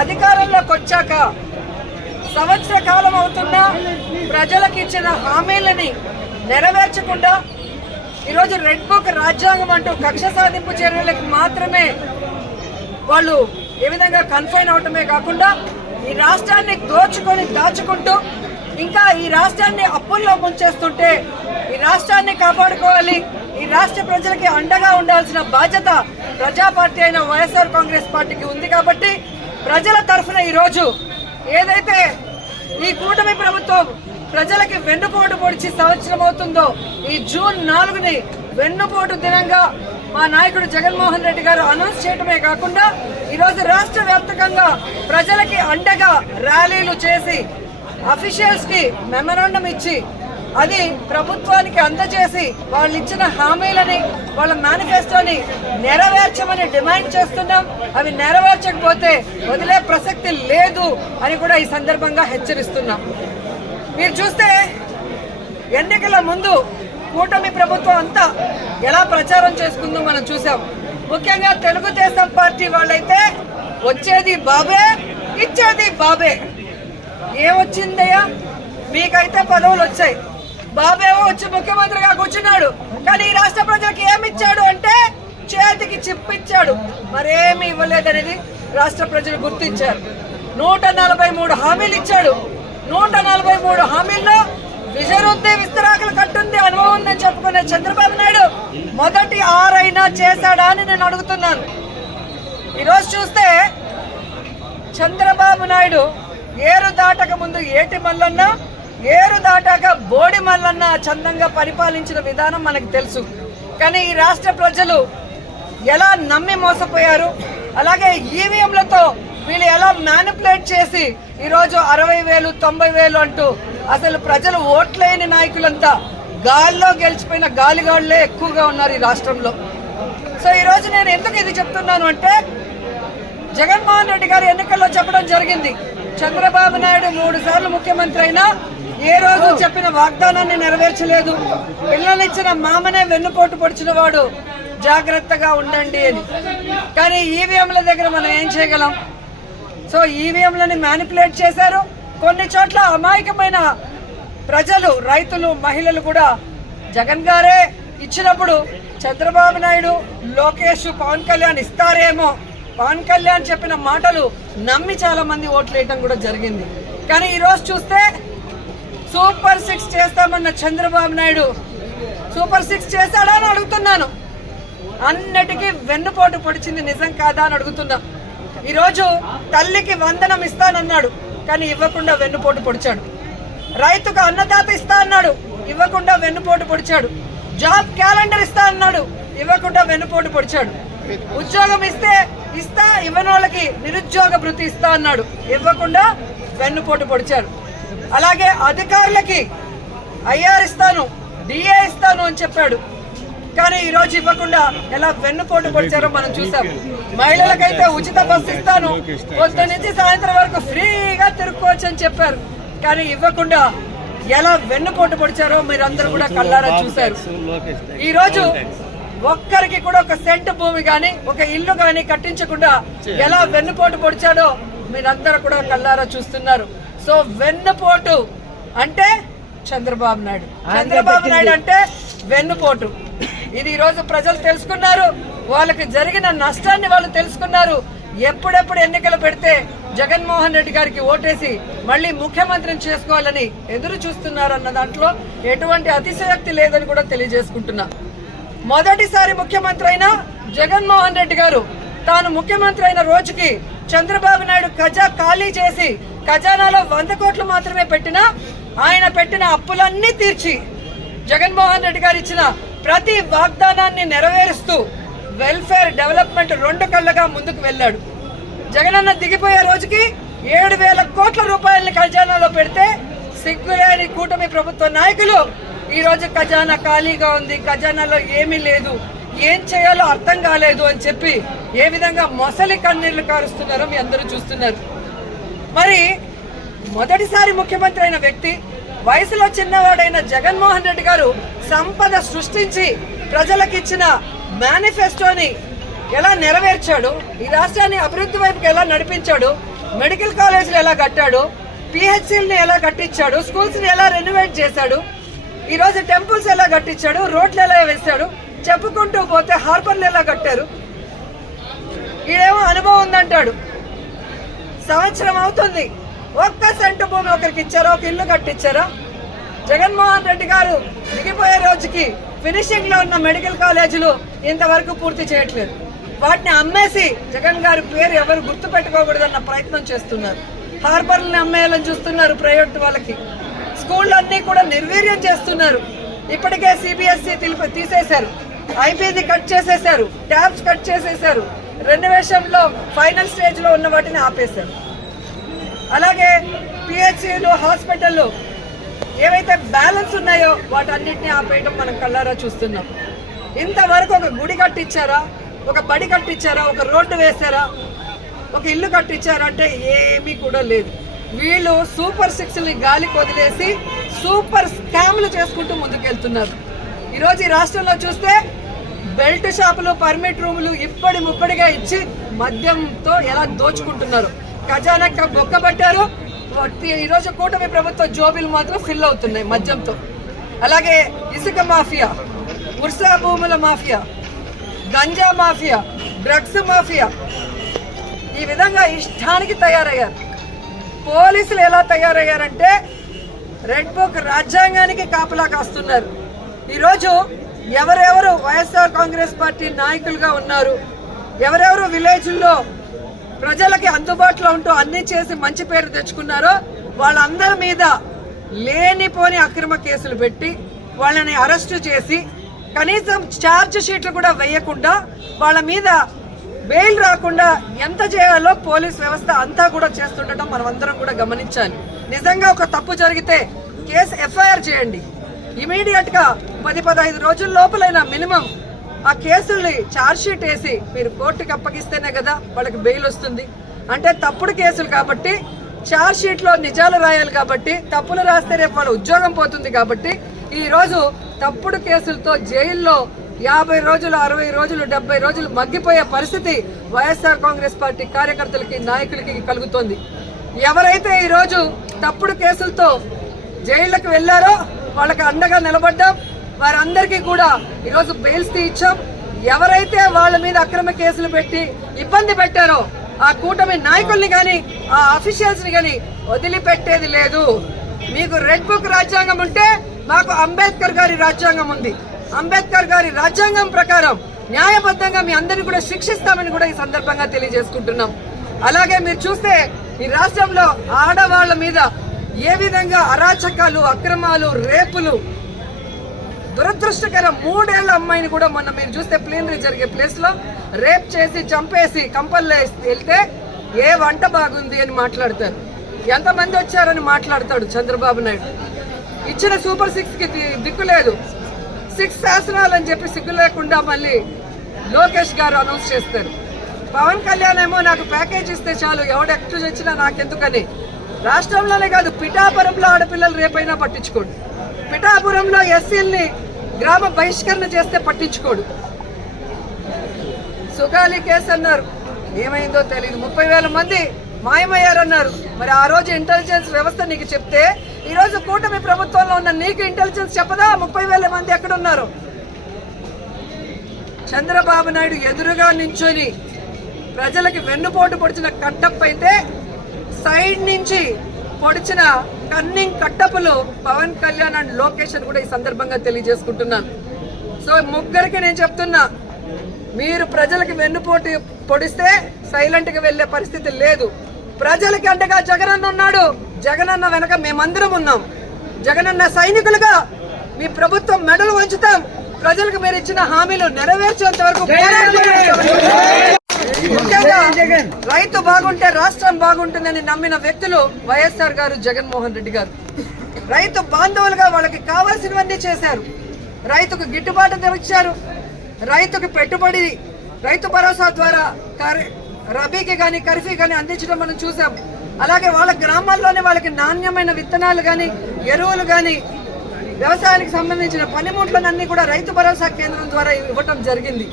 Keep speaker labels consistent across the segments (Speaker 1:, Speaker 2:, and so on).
Speaker 1: అధికారంలోకి వచ్చాక సంవత్సర కాలం అవుతున్నా ప్రజలకు ఇచ్చిన హామీలని నెరవేర్చకుండా ఈరోజు రెడ్ బుక్ రాజ్యాంగం అంటూ కక్ష సాధింపు చర్యలకు మాత్రమే వాళ్ళు ఏ విధంగా కన్ఫైన్ అవటమే కాకుండా ఈ రాష్ట్రాన్ని దోచుకొని దాచుకుంటూ ఇంకా ఈ రాష్ట్రాన్ని అప్పుల్లో ముంచేస్తుంటే ఈ రాష్ట్రాన్ని కాపాడుకోవాలి. ఈ రాష్ట్ర ప్రజలకి అండగా ఉండాల్సిన బాధ్యత ప్రజా పార్టీ అయిన వైఎస్ఆర్ కాంగ్రెస్ పార్టీకి ఉంది కాబట్టి ప్రజల తరఫున ఈరోజు ఏదైతే ఈ కూటమి ప్రభుత్వం ప్రజలకి వెన్నుపోటు పొడిచి సంవత్సరం అవుతుందో ఈ జూన్ నాలుగుని వెన్నుపోటు దినంగా మా నాయకుడు జగన్మోహన్ రెడ్డి గారు అనౌన్స్ చేయడమే కాకుండా ఈరోజు రాష్ట్ర వ్యాప్తంగా ప్రజలకి అండగా ర్యాలీలు చేసి అఫీషియల్స్కి మెమరాండం ఇచ్చి అది ప్రభుత్వానికి అందజేసి వాళ్ళు ఇచ్చిన హామీలని వాళ్ళ మేనిఫెస్టోని నెరవేర్చమని డిమాండ్ చేస్తున్నాం. అవి నెరవేర్చకపోతే వదిలే ప్రసక్తి లేదు అని కూడా ఈ సందర్భంగా హెచ్చరిస్తున్నాం. మీరు చూస్తే ఎన్నికల ముందు కూటమి ప్రభుత్వం అంతా ఎలా ప్రచారం చేసుకుందో మనం చూసాం. ముఖ్యంగా తెలుగుదేశం పార్టీ వాళ్ళైతే వచ్చేది బాబే ఇచ్చేది బాబే. ఏమొచ్చిందయ్యా మీకైతే పదవులు వచ్చాయి బాబేమో వచ్చి ముఖ్యమంత్రిగా కూర్చున్నాడు. కానీ ఈ రాష్ట్ర ప్రజలకు ఏమి ఇచ్చాడు అంటే చేతికి చిప్పిచ్చాడు. మరేమి ఇవ్వలేదనేది రాష్ట్ర ప్రజలు గుర్తించారు. నూట నలభై మూడు హామీలు ఇచ్చాడు. నూట నలభై మూడు హామీల్లో విజయరుద్ది విస్తరాకులు కట్టుంది అనుభవం ఉందని చెప్పుకునే చంద్రబాబు నాయుడు మొదటి ఆరైనా చేశాడా అని నేను అడుగుతున్నాను. ఈరోజు చూస్తే చంద్రబాబు నాయుడు ఏరు దాటక ముందు ఏటి మల్లన్న ఏరు దాటాక బోడి మల్లన్న చందంగా పరిపాలించిన విధానం మనకు తెలుసు. కానీ ఈ రాష్ట్ర ప్రజలు ఎలా నమ్మి మోసపోయారు? అలాగే ఈవీఎంలతో వీళ్ళు ఎలా మ్యానిపులేట్ చేసి ఈరోజు అరవై వేలు తొంభై వేలు అంటూ అసలు ప్రజలు ఓట్లేని నాయకులంతా గాల్లో గెలిచిపోయిన గాలిగాళ్ళే ఎక్కువగా ఉన్నారు ఈ రాష్ట్రంలో. సో ఈరోజు నేను ఎందుకు ఇది చెప్తున్నాను అంటే జగన్మోహన్ రెడ్డి గారు ఎన్నికల్లో చెప్పడం జరిగింది. చంద్రబాబు నాయుడు మూడు సార్లు ముఖ్యమంత్రి అయినా ఏ రోజు చెప్పిన వాగ్దానాన్ని నెరవేర్చలేదు. పిల్లనిచ్చిన మామనే వెన్నుపోటు పొడిచిన వాడు జాగ్రత్తగా ఉండండి అని. కానీ ఈవీఎంల దగ్గర మనం ఏం చేయగలం? సో ఈవీఎంలని మ్యానిపులేట్ చేశారు. కొన్ని చోట్ల అమాయకమైన ప్రజలు రైతులు మహిళలు కూడా జగన్ గారే ఇచ్చినప్పుడు చంద్రబాబు నాయుడు లోకేష్ పవన్ కళ్యాణ్ ఇస్తారేమో. పవన్ కళ్యాణ్ చెప్పిన మాటలు నమ్మి చాలా మంది ఓట్లు వేయటం కూడా జరిగింది. కానీ ఈరోజు చూస్తే సూపర్ సిక్స్ చేస్తామన్న చంద్రబాబు నాయుడు. సూపర్ సిక్స్ చేశాడా అని అడుగుతున్నాను. అన్నిటికీ వెన్నుపోటు పొడిచింది నిజం కాదా అని అడుగుతున్నా. ఈరోజు తల్లికి వందనం ఇస్తానన్నాడు కానీ ఇవ్వకుండా వెన్నుపోటు పొడిచాడు. రైతుకు అన్నదాత ఇస్తా అన్నాడు ఇవ్వకుండా వెన్నుపోటు పొడిచాడు. జాబ్ క్యాలెండర్ ఇస్తా అన్నాడు ఇవ్వకుండా వెన్నుపోటు పొడిచాడు. ఉద్యోగం ఇస్తే ఇస్తా ఇవ్వని వాళ్ళకి నిరుద్యోగ భృతి ఇస్తా అన్నాడు ఇవ్వకుండా వెన్నుపోటు పొడిచాడు. అలాగే అధికారులకి ఐఆర్ ఇస్తాను డిఏ ఇస్తాను అని చెప్పాడు. కానీ ఈ రోజు ఇవ్వకుండా ఎలా వెన్నుపోటు పొడిచారో మనం చూసాం. మహిళలకైతే ఉచిత బస్సు ఇస్తాను పొద్దు నుంచి సాయంత్రం వరకు ఫ్రీగా తిరుక్కోవచ్చు అని చెప్పారు. కానీ ఇవ్వకుండా ఎలా వెన్నుపోటు పొడిచారో మీరందరూ కూడా కళ్ళారా చూశారు. ఈ రోజు ఒక్కరికి కూడా ఒక సెంటు భూమి గాని ఒక ఇల్లు గాని కట్టించకుండా ఎలా వెన్నుపోటు పొడిచాడో మీరందరూ కూడా కళ్ళారా చూస్తున్నారు. సో వెన్నుపోటు అంటే చంద్రబాబు నాయుడు. చంద్రబాబు నాయుడు అంటే వెన్నుపోటు. ఇది ఈ రోజు ప్రజలు తెలుసుకున్నారు. వాళ్ళకి జరిగిన నష్టాన్ని వాళ్ళు తెలుసుకున్నారు. ఎప్పుడెప్పుడు ఎన్నికలు పెడితే జగన్మోహన్ రెడ్డి గారికి ఓటేసి మళ్ళీ ముఖ్యమంత్రిని చేసుకోవాలని ఎదురు చూస్తున్నారు అన్న దాంట్లో ఎటువంటి అతిశయోక్తి లేదని కూడా తెలియజేసుకుంటున్నా. మొదటిసారి ముఖ్యమంత్రి అయిన జగన్మోహన్ రెడ్డి గారు తాను ముఖ్యమంత్రి అయిన రోజుకి చంద్రబాబు నాయుడు ఖజా ఖాళీ చేసి ఖజానాలో వంద కోట్లు మాత్రమే పెట్టినా ఆయన పెట్టిన అప్పులన్నీ తీర్చి జగన్మోహన్ రెడ్డి గారు ఇచ్చిన ప్రతి వాగ్దానాన్ని నెరవేరుస్తూ వెల్ఫేర్ డెవలప్మెంట్ రెండు కళ్ళగా ముందుకు వెళ్ళాడు. జగనన్న దిగిపోయే రోజుకి ఏడు వేల కోట్ల రూపాయలని ఖజానాలో పెడితే సిగ్గులేని కూటమి ప్రభుత్వ నాయకులు ఈరోజు ఖజానా ఖాళీగా ఉంది ఖజానాలో ఏమీ లేదు ఏం చేయాలో అర్థం కాలేదు అని చెప్పి ఏ విధంగా మొసలి కన్నీళ్ళు కారుస్తున్నారో మీ అందరూ చూస్తున్నారు. మరి మొదటిసారి ముఖ్యమంత్రి అయిన వ్యక్తి వయసులో చిన్నవాడైన జగన్మోహన్ రెడ్డి గారు సంపద సృష్టించి ప్రజలకు ఇచ్చిన మేనిఫెస్టోని ఎలా నెరవేర్చాడు ఈ రాష్ట్రాన్ని అభివృద్ధి వైపుకి ఎలా నడిపించాడు మెడికల్ కాలేజీలు ఎలా కట్టాడు పిహెచ్సిల్ని ఎలా కట్టించాడు స్కూల్స్ని ఎలా రెనోవేట్ చేశాడు ఈరోజు టెంపుల్స్ ఎలా కట్టించాడు రోడ్లు ఎలా వేశాడు చెప్పుకుంటూ పోతే హార్బర్లు ఎలా కట్టారు ఈడేమో అనుభవం ఉందంటాడు. సంవత్సరం అవుతుంది. ఒక్క సెంటు భూమి ఒకరికి ఇచ్చారా ఒక ఇల్లు కట్టించారా. జగన్మోహన్ రెడ్డి గారు దిగిపోయే రోజుకి ఫినిషింగ్లో ఉన్న మెడికల్ కాలేజీలు ఇంతవరకు పూర్తి చేయట్లేదు. వాటిని అమ్మేసి జగన్ గారి పేరు ఎవరు గుర్తు పెట్టుకోకూడదన్న ప్రయత్నం చేస్తున్నారు. హార్బర్లని అమ్మేయాలని చూస్తున్నారు ప్రైవేట్ వాళ్ళకి. స్కూళ్ళన్నీ కూడా నిర్వీర్యం చేస్తున్నారు. ఇప్పటికే సిబిఎస్ఈ తెలిపి తీసేశారు. ఐపీది కట్ చేసేశారు. ట్యాబ్స్ కట్ చేసేశారు. రెనోవేషన్ ఫైనల్ స్టేజ్లో ఉన్న వాటిని ఆపేశారు. అలాగే పిహెచ్సిలు హాస్పిటల్లు ఏవైతే బ్యాలెన్స్ ఉన్నాయో వాటన్నిటిని ఆపేయడం మనం కళ్ళారా చూస్తున్నాం. ఇంతవరకు ఒక గుడి కట్టించారా? ఒక బడి కట్టించారా? ఒక రోడ్డు వేశారా? ఒక ఇల్లు కట్టించారా? అంటే ఏమీ కూడా లేదు. వీళ్ళు సూపర్ సిక్స్ని గాలి వదిలేసి సూపర్ స్కామ్లు చేసుకుంటూ ముందుకెళ్తున్నారు. ఈరోజు ఈ రాష్ట్రంలో చూస్తే బెల్ట్ షాపులు పర్మిట్ రూములు ఇప్పటి ముప్పటిగా ఇచ్చి మద్యంతో ఎలా దోచుకుంటున్నారు? ఖజానా బొక్కబట్టారు. ఈరోజు కూటమి ప్రభుత్వ జోబీలు మాత్రం ఫిల్ అవుతున్నాయి మద్యంతో. అలాగే ఇసుక మాఫియా ఉర్సా భూముల మాఫియా గంజా మాఫియా డ్రగ్స్ మాఫియా ఈ విధంగా ఇష్టానికి తయారయ్యారు. పోలీసులు ఎలా తయారయ్యారంటే రెడ్ బుక్ రాజ్యాంగానికి కాపలా కాస్తున్నారు. ఈరోజు ఎవరెవరు వైఎస్ఆర్ కాంగ్రెస్ పార్టీ నాయకులుగా ఉన్నారు ఎవరెవరు విలేజ్ల్లో ప్రజలకి అందుబాటులో ఉంటూ అన్ని చేసి మంచి పేరు తెచ్చుకున్నారో వాళ్ళందరి మీద లేనిపోని అక్రమ కేసులు పెట్టి వాళ్ళని అరెస్టు చేసి కనీసం ఛార్జ్ షీట్లు కూడా వేయకుండా వాళ్ళ మీద బెయిల్ రాకుండా ఎంత చేయాలో పోలీస్ వ్యవస్థ అంతా కూడా చేస్తుండటం మనం అందరం కూడా గమనించాలి. నిజంగా ఒక తప్పు జరిగితే కేసు ఎఫ్ఐఆర్ చేయండి. ఇమీడియట్గా పది పదహైదు రోజుల లోపలైనా మినిమం ఆ కేసుల్ని ఛార్జ్ షీట్ వేసి మీరు కోర్టుకి అప్పగిస్తేనే కదా వాళ్ళకి బెయిల్ వస్తుంది. అంటే తప్పుడు కేసులు కాబట్టి ఛార్జ్ నిజాలు రాయాలి కాబట్టి తప్పులు రాస్తే రేపు వాళ్ళ ఉద్యోగం పోతుంది కాబట్టి ఈ రోజు తప్పుడు కేసులతో జైల్లో యాభై రోజులు అరవై రోజులు డెబ్బై రోజులు మగ్గిపోయే పరిస్థితి వైఎస్ఆర్ కాంగ్రెస్ పార్టీ కార్యకర్తలకి నాయకులకి కలుగుతోంది. ఎవరైతే ఈ రోజు తప్పుడు కేసులతో జైళ్ళకు వెళ్ళారో వాళ్ళకి అండగా నిలబడ్డాం. వారందరికీ కూడా ఈరోజు బెయిల్స్ ఇచ్చాం. ఎవరైతే వాళ్ళ మీద అక్రమ కేసులు పెట్టి ఇబ్బంది పెట్టారో ఆ కూటమి నాయకుల్ని కానీ ఆ అఫీషియల్స్ని కానీ వదిలిపెట్టేది లేదు. మీకు రెడ్ బుక్ రాజ్యాంగం ఉంటే మాకు అంబేద్కర్ గారి రాజ్యాంగం ఉంది. అంబేద్కర్ గారి రాజ్యాంగం ప్రకారం న్యాయబద్ధంగా మీ అందరినీ కూడా శిక్షిస్తామని కూడా ఈ సందర్భంగా తెలియజేసుకుంటున్నాం. అలాగే మీరు చూస్తే ఈ రాష్ట్రంలో ఆడవాళ్ళ మీద ఏ విధంగా అరాచకాలు అక్రమాలు రేపులు దురదృష్టకర మూడేళ్ళ అమ్మాయిని కూడా మొన్న మీరు చూస్తే ప్లీనరీ జరిగే ప్లేస్లో రేప్ చేసి చంపేసి కంపల్లో వెళ్తే ఏ వంట బాగుంది అని మాట్లాడతారు. ఎంతమంది వచ్చారని మాట్లాడతాడు చంద్రబాబు నాయుడు. ఇచ్చిన సూపర్ సిక్స్కి దిక్కు లేదు. సిక్స్ శాసనాలు అని చెప్పి సిగ్గు లేకుండా మళ్ళీ లోకేష్ గారు అనౌన్స్ చేస్తారు. పవన్ కళ్యాణ్ ఏమో నాకు ప్యాకేజ్ ఇస్తే చాలు ఎవడు వచ్చినా నాకెందుకని. రాష్ట్రంలోనే కాదు పిఠాపురంలో ఆడపిల్లలు రేపైనా పట్టించుకోడు. పిఠాపురంలో ఎస్సీల్ని గ్రామ బహిష్కరణ చేస్తే పట్టించుకోడు. సుగాలి కేసు అన్నారు. ఏమైందో తెలియదు ముప్పై వేల మంది మాయమయ్యారన్నారు. మరి ఆ రోజు ఇంటెలిజెన్స్ వ్యవస్థ నీకు చెప్తే ఈరోజు కూటమి ప్రభుత్వంలో ఉన్న నీకు ఇంటెలిజెన్స్ చెప్పదా? ముప్పై వేల మంది ఎక్కడున్నారు? చంద్రబాబు నాయుడు ఎదురుగా నించొని ప్రజలకి వెన్నుపోటు పొడిచిన కట్టప్ అయితే సైడ్ నుంచి పొడిచిన కన్నింగ్ కట్టపులు పవన్ కళ్యాణ్ అండ్ లోకేష్ కూడా ఈ సందర్భంగా తెలియజేసుకుంటున్నాను సో ముగ్గురికి నేను చెప్తున్నా మీరు ప్రజలకి వెన్నుపోటు పొడిస్తే సైలెంట్గా వెళ్ళే పరిస్థితి లేదు. ప్రజలకి అండగా జగనన్న ఉన్నాడు. జగనన్న వెనక మేమందరం ఉన్నాం. జగనన్న సైనికులుగా మీ ప్రభుత్వం మెడలు వంచుతాం. ప్రజలకు మీరు ఇచ్చిన హామీలు నెరవేర్చేంత వరకు. ముఖ్యంగా రైతు బాగుంటే రాష్ట్రం బాగుంటుందని నమ్మిన వ్యక్తులు వైఎస్ఆర్ గారు జగన్మోహన్ రెడ్డి గారు. రైతు బాంధవులుగా వాళ్ళకి కావాల్సినవన్నీ చేశారు. రైతుకు గిట్టుబాటు ఇచ్చారు రైతుకు పెట్టుబడి రైతు భరోసా ద్వారా రబీకి కానీ ఖరీఫీ కానీ అందించడం మనం చూసాం అలాగే వాళ్ళ గ్రామాల్లోనే వాళ్ళకి నాణ్యమైన విత్తనాలు కానీ ఎరువులు కానీ వ్యవసాయానికి సంబంధించిన పనిముట్లనన్నీ కూడా రైతు భరోసా కేంద్రం ద్వారా ఇవ్వటం జరిగింది.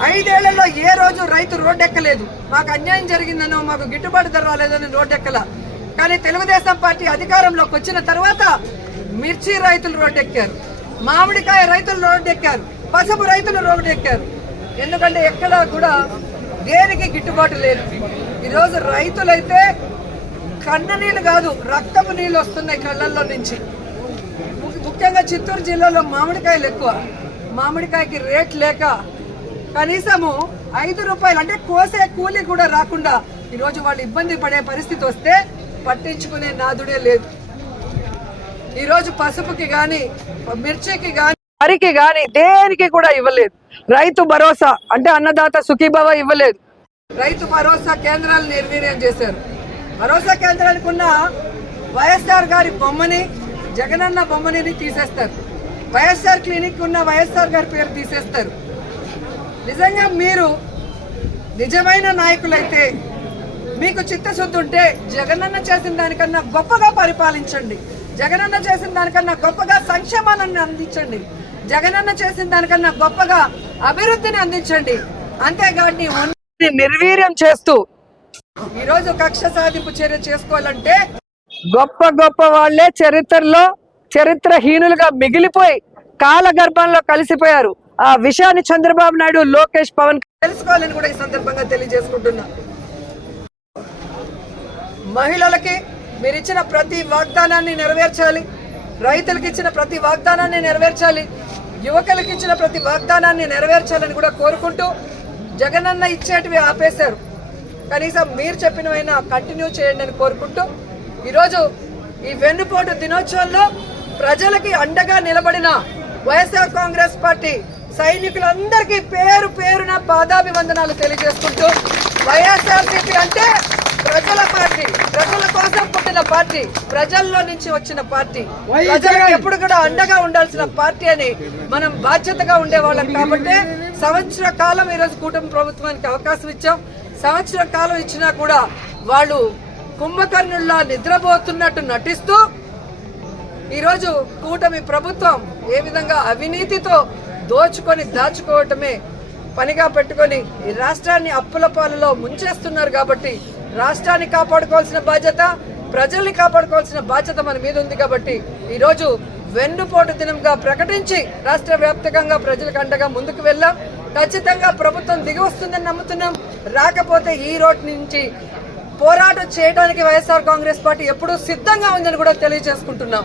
Speaker 1: ఐదేళ్ళలో ఏ రోజు రైతు రోడ్డెక్కలేదు? మాకు అన్యాయం జరిగిందనో మాకు గిట్టుబాటు ధర రాలేదని రోడ్డెక్కల. కానీ తెలుగుదేశం పార్టీ అధికారంలోకి వచ్చిన తర్వాత మిర్చి రైతులు రోడ్డెక్కారు. మామిడికాయ రైతులు రోడ్డెక్కారు. పసుపు రైతులు రోడ్డెక్కారు. ఎందుకంటే ఎక్కడా కూడా దేనికి గిట్టుబాటు లేదు. ఈరోజు రైతులైతే కన్న నీళ్ళు కాదు రక్తపు నీళ్ళు వస్తున్నాయి కళ్ళల్లో నుంచి. ము- ముఖ్యంగా చిత్తూరు జిల్లాలో మామిడికాయలు ఎక్కువ. మామిడికాయకి రేట్ లేక కనీసము ఐదు రూపాయలు అంటే కోసే కూలి కూడా రాకుండా ఈరోజు వాళ్ళు ఇబ్బంది పడే పరిస్థితి వస్తే పట్టించుకునే నాదుడే లేదు. ఈరోజు పసుపుకి గాని మిర్చికి గాని వరికి గాని దేనికి కూడా ఇవ్వలేదు. రైతు భరోసా అంటే అన్నదాత సుఖీభవ ఇవ్వలేదు. రైతు భరోసా కేంద్రాలు నిర్వీర్యం చేశారు. భరోసా కేంద్రానికి ఉన్న వైఎస్ఆర్ గారి బొమ్మని జగనన్న బొమ్మని తీసేస్తారు. వైఎస్ఆర్ క్లినిక్ ఉన్న వైఎస్ఆర్ గారి పేరు తీసేస్తారు. నిజంగా మీరు నిజమైన నాయకులైతే మీకు చిత్తశుద్ధి ఉంటే జగనన్న చేసిన దానికన్నా గొప్పగా పరిపాలించండి. జగనన్న చేసిన దానికన్నా గొప్పగా సంక్షేమాన్ని అందించండి. జగనన్న చేసిన దానికన్నా గొప్పగా అభివృద్ధిని అందించండి. అంతేగాని నిర్వీర్యం చేస్తూ ఈరోజు కక్ష సాధింపు చర్య చేసుకోవాలంటే గొప్ప గొప్ప వాళ్ళే చరిత్రలో చరిత్రహీనులుగా మిగిలిపోయి కాలగర్భంలో కలిసిపోయారు. ఆ విషయాన్ని చంద్రబాబు నాయుడు లోకేష్ పవన్ తెలుసుకోవాలని కూడా ఈ సందర్భంగా తెలియజేసుకుంటున్నా. మహిళలకి మీరు ఇచ్చిన ప్రతి వాగ్దానాన్ని నెరవేర్చాలి. రైతులకు ఇచ్చిన ప్రతి వాగ్దానాన్ని నెరవేర్చాలి. యువకులకు ఇచ్చిన ప్రతి వాగ్దానాన్ని నెరవేర్చాలని కూడా కోరుకుంటూ జగనన్న ఇచ్చేటివి ఆపేశారు. కనీసం మీరు చెప్పినవైనా కంటిన్యూ చేయండి అని కోరుకుంటూ ఈరోజు ఈ వెన్నుపోటు దినోత్సవంలో ప్రజలకి అండగా నిలబడిన వైఎస్ఆర్ కాంగ్రెస్ పార్టీ సైనికులందరికీ పేరు పేరున పాదాభివందనాలు తెలియజేసుకుంటూ వైఎస్ఆర్సీపీ అంటే ప్రజల పార్టీ ప్రజల కోసం పుట్టిన పార్టీ ప్రజల్లో నుంచి వచ్చిన పార్టీ. ప్రజలకు ఎప్పుడు కూడా అండగా ఉండాల్సిన పార్టీ అని మనం బాధ్యతగా ఉండేవాళ్ళం కాబట్టి సంవత్సర కాలం ఈరోజు కూటమి ప్రభుత్వానికి అవకాశం ఇచ్చాం. సంవత్సర కాలం ఇచ్చినా కూడా వాళ్ళు కుంభకర్ణుల్లా నిద్రపోతున్నట్టు నటిస్తూ ఈరోజు కూటమి ప్రభుత్వం ఏ విధంగా అవినీతితో దోచుకొని దాచుకోవటమే పనిగా పెట్టుకొని ఈ రాష్ట్రాన్ని అప్పుల పాలలో ముంచేస్తున్నారు కాబట్టి రాష్ట్రాన్ని కాపాడుకోవాల్సిన బాధ్యత ప్రజల్ని కాపాడుకోవాల్సిన బాధ్యత మన మీద ఉంది కాబట్టి ఈరోజు వెన్నుపోటు దినంగా ప్రకటించి రాష్ట్ర వ్యాప్తంగా ప్రజలకు అండగా ముందుకు వెళ్ళాం. ఖచ్చితంగా ప్రభుత్వం దిగి వస్తుందని నమ్ముతున్నాం. రాకపోతే ఈ రోడ్ నుంచి పోరాటం చేయడానికి వైఎస్ఆర్ కాంగ్రెస్ పార్టీ ఎప్పుడూ సిద్ధంగా ఉందని కూడా తెలియజేసుకుంటున్నాం.